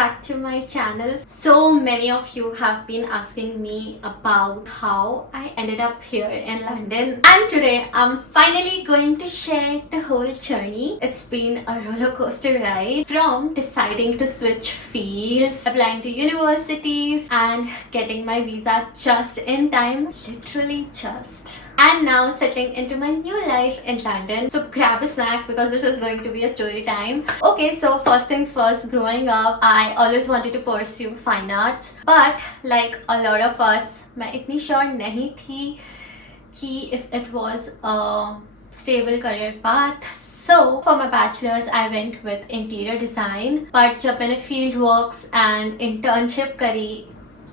back to my channel. So many of you have been asking me about how I ended up here in London, and today I'm finally going to share the whole journey. It's been a roller coaster ride, from deciding to switch fields, applying to universities and getting my visa just in time, literally just, and now settling into my new life in London. So grab a snack because this is going to be a story time. Okay, so first things first, growing up I always wanted to pursue fine arts, but like a lot of us, मैं इतनी sure नहीं थी कि if it was a stable career path. So for my bachelor's I went with interior design, but जब मैंने field works and internship करी,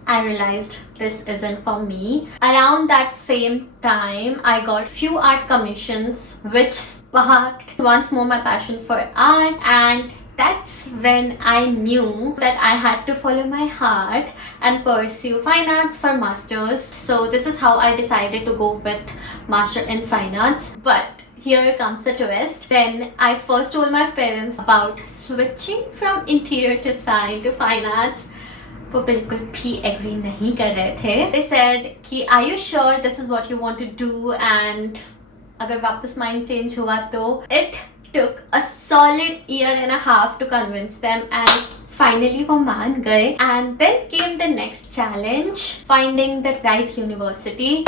I realized this isn't for me. Around that same time, I got few art commissions which sparked once more my passion for art, and that's when I knew that I had to follow my heart and pursue fine arts for masters. So this is how I decided to go with master in fine arts. But here comes the twist. When I first told my parents about switching from interior design to fine arts, वो बिल्कुल भी agree नहीं कर रहे थे. They said कि are you sure this is what you want to do, and अगर वापस mind change हुआ तो. It took a solid year and a half to convince them, and finally वो मान गए. And then came the next challenge, finding the right university.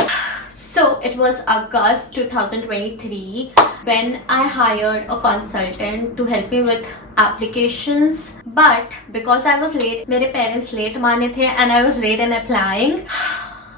So it was August 2023 when I hired a consultant to help me with applications. But because I was late, मेरे parents late माने थे, and I was late in applying,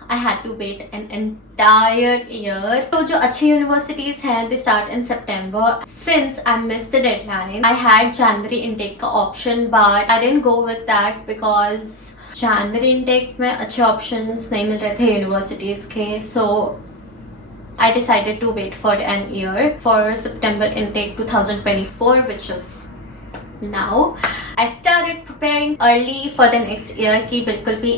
I had to wait an entire year. So जो अच्छी universities हैं, they start in September. Since I missed the deadline, I had January intake का option, but I didn't go with that because January intake में अच्छे options नहीं मिल रहे थे universities के. So I decided to wait for an year for September intake 2024, which is now. I started preparing early for the next year कि बिल्कुल भी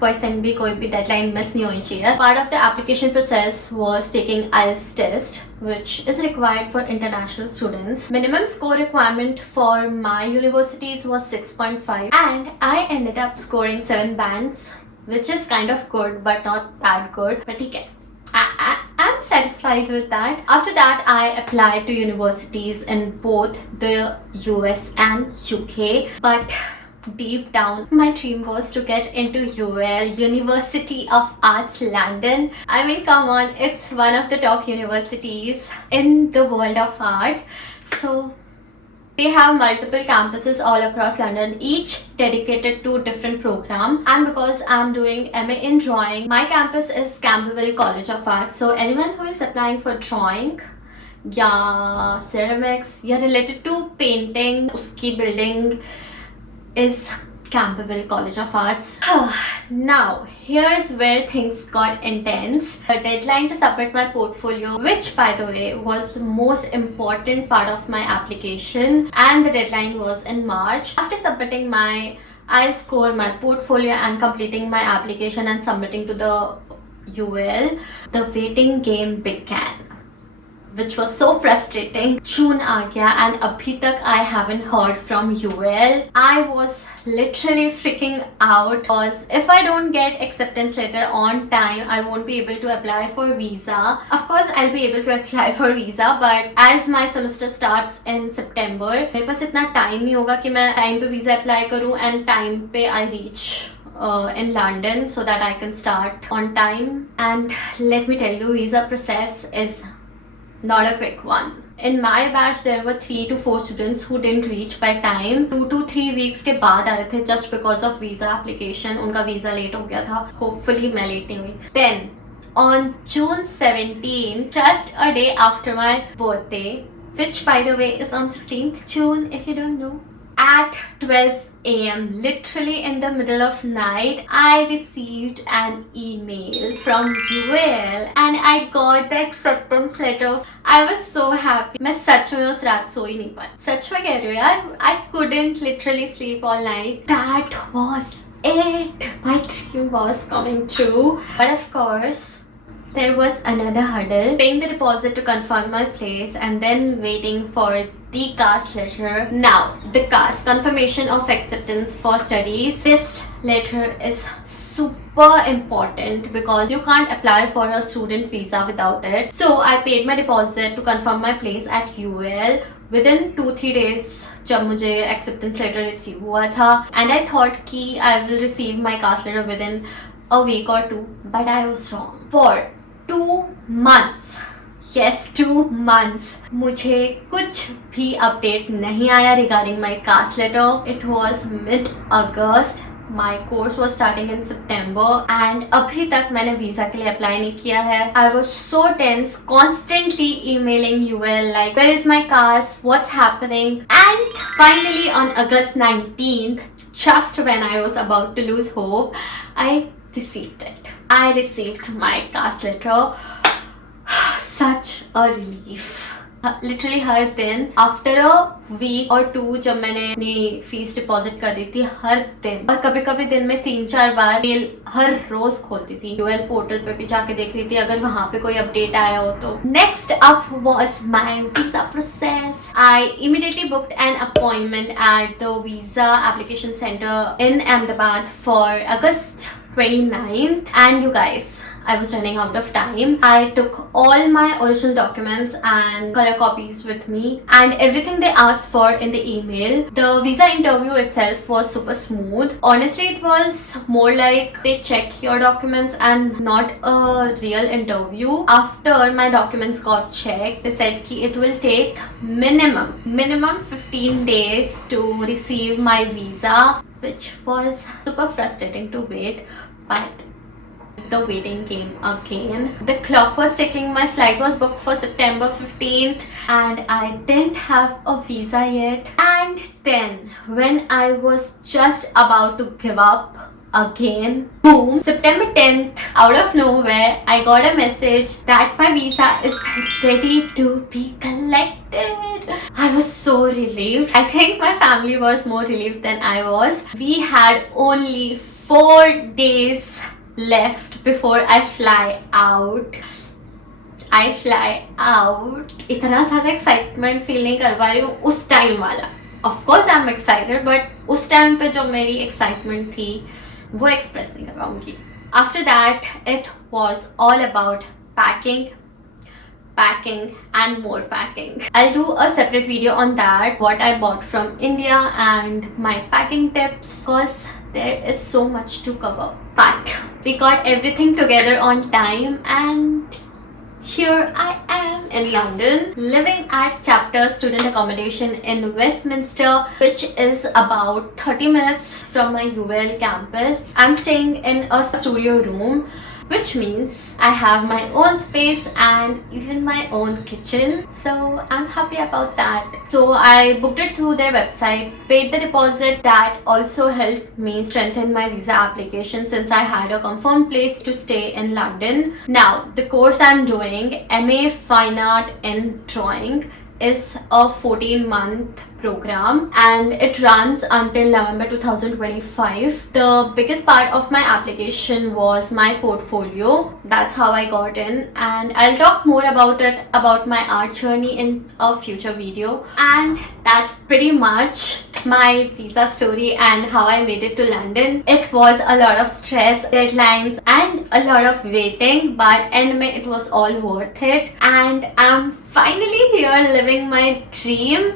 1% भी कोई भी deadline miss नहीं होनी चाहिए. Part of the application process was taking IELTS test, which is required for international students. Minimum score requirement for my universities was 6.5, and I ended up scoring 7 bands, which is kind of good but not that good. But ठीक है, I'm satisfied with that. After that, I applied to universities in both the US and UK. But deep down, my dream was to get into UAL, University of Arts London. I mean, come on, it's one of the top universities in the world of art. So they have multiple campuses all across London, each dedicated to different program. And because I'm doing MA in drawing, my campus is Camberwell College of Art. So anyone who is applying for drawing या ceramics या related to painting, उसकी building is Camberwell College of Arts. Now, here's where things got intense. The deadline to submit my portfolio, which by the way was the most important part of my application, and the deadline was in March. After submitting I score my portfolio and completing my application and submitting to the UAL, the waiting game began, which was so frustrating. June आ गया and अभी तक I haven't heard from UAL. I was literally freaking out because if I don't get acceptance letter on time, I won't be able to apply for visa. Of course, I'll be able to apply for visa, but as my semester starts in September, मेरे पास इतना time नहीं होगा कि मैं time पे visa apply करूँ and time पे I reach in London so that I can start on time. And let me tell you, visa process is not a quick one. In my batch, there were 3 to 4 students who didn't reach by time. 2 to 3 weeks के बाद आ रहे थे just because of visa application. उनका visa late हो गया था. Hopefully मैं late नहीं हुई. Then on June 17, just a day after my birthday, which by the way is on 16th June if you don't know, at 12 a.m, literally in the middle of night, I received an email from UAL and I got the acceptance letter. I was so happy. मैं सच में उस रात सो ही नहीं पाई. सच में कह रही हूँ यार, I couldn't literally sleep all night. That was it. My dream was coming true. But of course, there was another hurdle, paying the deposit to confirm my place and then waiting for the CAS letter. Now, the CAS, confirmation of acceptance for studies. This letter is super important because you can't apply for a student visa without it. So I paid my deposit to confirm my place at UAL. Within 2-3 days जब मुझे acceptance letter receive हुआ था, and I thought कि I will receive my CAS letter within a week or two, but I was wrong. For 2 months, yes, 2 months, मुझे कुछ भी update नहीं आया regarding my CAS letter. It was mid-August. My course was starting in September and अभी तक मैंने visa के लिए अप्लाई नहीं किया है. I was so tense, constantly emailing UAL like, where is my CAS, what's happening? And finally on August 19th, just when I was about to lose hope, I received it. I received my CAS letter. Such a relief. Literally हर दिन after a week और 2 जब मैंने अपनी fees deposit कर दी थी, हर दिन, और कभी कभी दिन में 3-4 बार मेल हर रोज खोलती थी. यूएल पोर्टल पे भी जाके देख रही थी अगर वहां पे कोई अपडेट आया हो तो. Next up was my visa process. I immediately booked an appointment at the visa application centre in Ahmedabad for August 29th. And you guys, I was running out of time. I took all my original documents and color copies with me and everything they asked for in the email. The visa interview itself was super smooth. Honestly, it was more like they check your documents and not a real interview. After my documents got checked, they said कि it will take minimum 15 days to receive my visa, which was super frustrating to wait, but the waiting came again. The clock was ticking. My flight was booked for September 15th and I didn't have a visa yet. And then when I was just about to give up again, boom, September 10th, out of nowhere, I got a message that my visa is ready to be collected. I was so relieved. I think my family was more relieved than I was. We had only 4 days left before I fly out. इतना ज़्यादा excitement feel नहीं कर पा रही हूँ उस time वाला. Of course I am excited, but उस टाइम पे जो मेरी एक्साइटमेंट थी वो एक्सप्रेस नहीं कर पाऊंगी. After that it was all about packing and more packing. I'll do a separate video on that, what I bought from India and my packing tips, because there is so much to cover. But we got everything together on time and here I am in London, living at Chapter Student Accommodation in Westminster, which is about 30 minutes from my UAL campus. I'm staying in a studio room, which means I have my own space and even my own kitchen, so I'm happy about that. So I booked it through their website, paid the deposit. That also helped me strengthen my visa application since I had a confirmed place to stay in London. Now the course I'm doing, MA Fine Art in Drawing, is a 14-month program and it runs until November 2025. The biggest part of my application was my portfolio. That's how I got in, and I'll talk more about it, about my art journey, in a future video. And that's pretty much my visa story and how I made it to London. It was a lot of stress, deadlines and a lot of waiting, but end में it was all worth it and I'm finally here living my dream.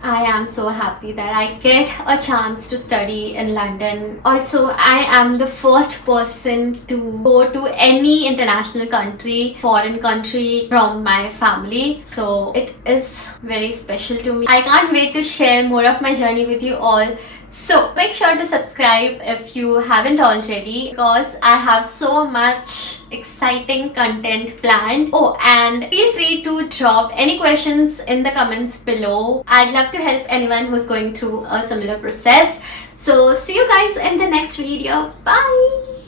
I am so happy that I get a chance to study in London. Also, I am the first person to go to any international country, foreign country from my family. So it is very special to me. I can't wait to share more of my journey with you all. So make sure to subscribe if you haven't already, because I have so much exciting content planned. Oh, and feel free to drop any questions in the comments below. I'd love to help anyone who's going through a similar process. So see you guys in the next video. Bye.